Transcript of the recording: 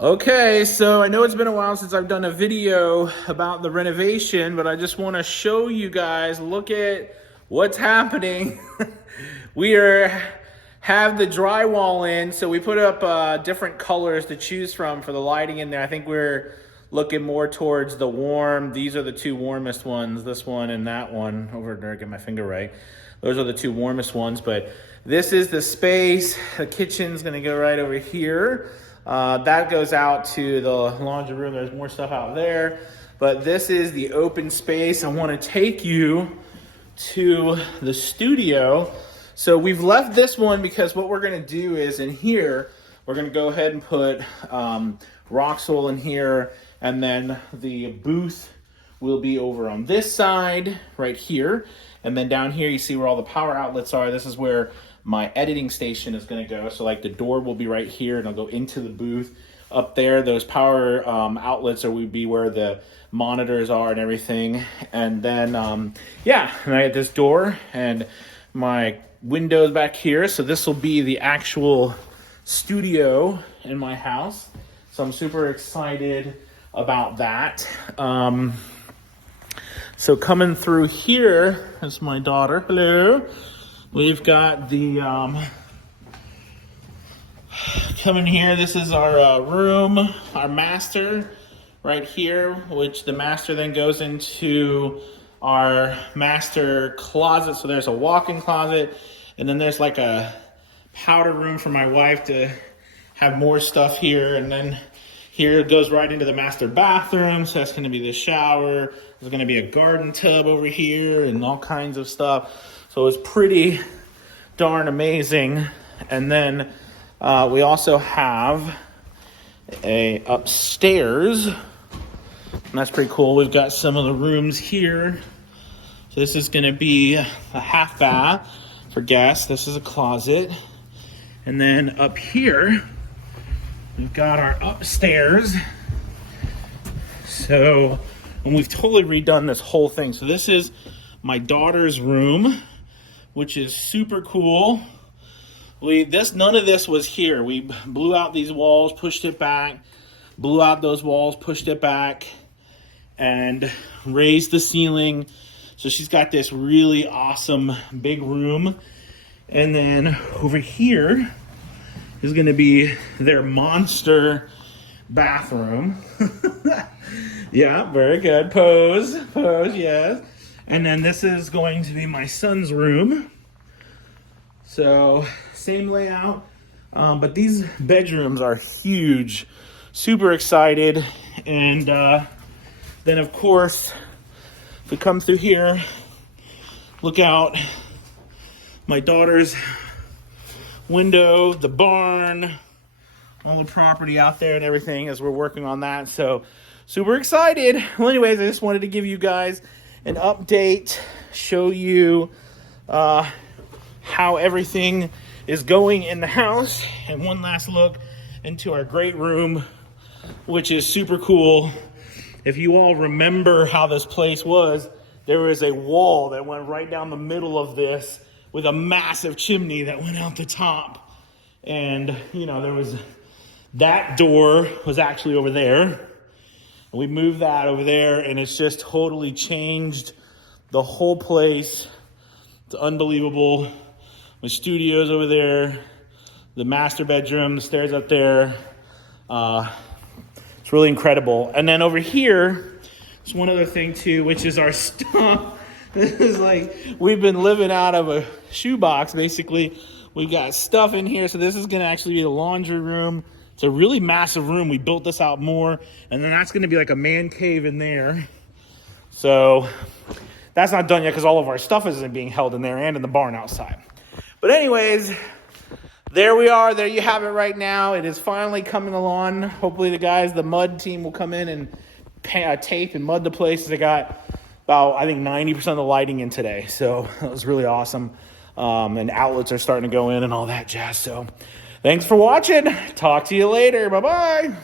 Okay, so I know it's been a while since I've done a video about the renovation, but I just want to show you guys, look at what's happening. Have the drywall in, so we put up different colors to choose from for the lighting in there. I think we're looking more towards the warm. These are the two warmest ones, this one and that one over there. Get my finger right. Those are the two warmest ones, but this is the space. The kitchen's gonna go right over here. That goes out to the laundry room. There's more stuff out there, but this is the open space. I want to take you to the studio. So we've left this one because what we're going to do is in here, we're going to go ahead and put rock soil in here, and then the booth will be over on this side right here. And then down here, you see where all the power outlets are. This is where my editing station is going to go. So like the door will be right here, and I'll go into the booth. Up there, those power outlets would be where the monitors are and everything. And then, yeah, and I have this door and my windows back here. So this will be the actual studio in my house. So I'm super excited about that. So coming through here is my daughter. Hello. We've got the, coming here, this is our room, our master right here, which the master then goes into our master closet. So there's a walk-in closet, and then there's like a powder room for my wife to have more stuff here. And then here it goes right into the master bathroom. So that's gonna be the shower. There's gonna be a garden tub over here and all kinds of stuff. So it's pretty darn amazing. And then we also have a upstairs, and that's pretty cool. We've got some of the rooms here. So this is gonna be a half bath for guests. This is a closet. And then up here, we've got our upstairs. So, and we've totally redone this whole thing. So this is my daughter's room, which is super cool. None of this was here. We blew out these walls, pushed it back, blew out those walls, pushed it back, and raised the ceiling. So she's got this really awesome big room. And then over here is gonna be their monster bathroom. Yeah, very good. Pose, yes. And then this is going to be my son's room. So same layout, but these bedrooms are huge. Super excited. And then of course, if we come through here, look out my daughter's window, the barn, all the property out there and everything as we're working on that. So super excited. Well, anyways, I just wanted to give you guys an update, show you how everything is going in the house, and one last look into our great room, which is super cool. If you all remember how this place was, there was a wall that went right down the middle of this with a massive chimney that went out the top. And, you know, there was, that door was actually over there. We moved that over there, and it's just totally changed the whole place. It's unbelievable. The studio's over there, the master bedroom, the stairs up there. It's really incredible. And then over here, there's one other thing too, which is our stuff. This is like, we've been living out of a shoebox, basically. We've got stuff in here, so this is gonna actually be the laundry room. It's a really massive room. We built this out more, and then that's gonna be like a man cave in there. So that's not done yet because all of our stuff isn't being held in there and in the barn outside. But anyways, there we are. There you have it right now. It is finally coming along. Hopefully the mud team will come in and tape and mud the place. They got about, I think, 90% of the lighting in today. So that was really awesome. And outlets are starting to go in and all that jazz. So thanks for watching. Talk to you later. Bye-bye.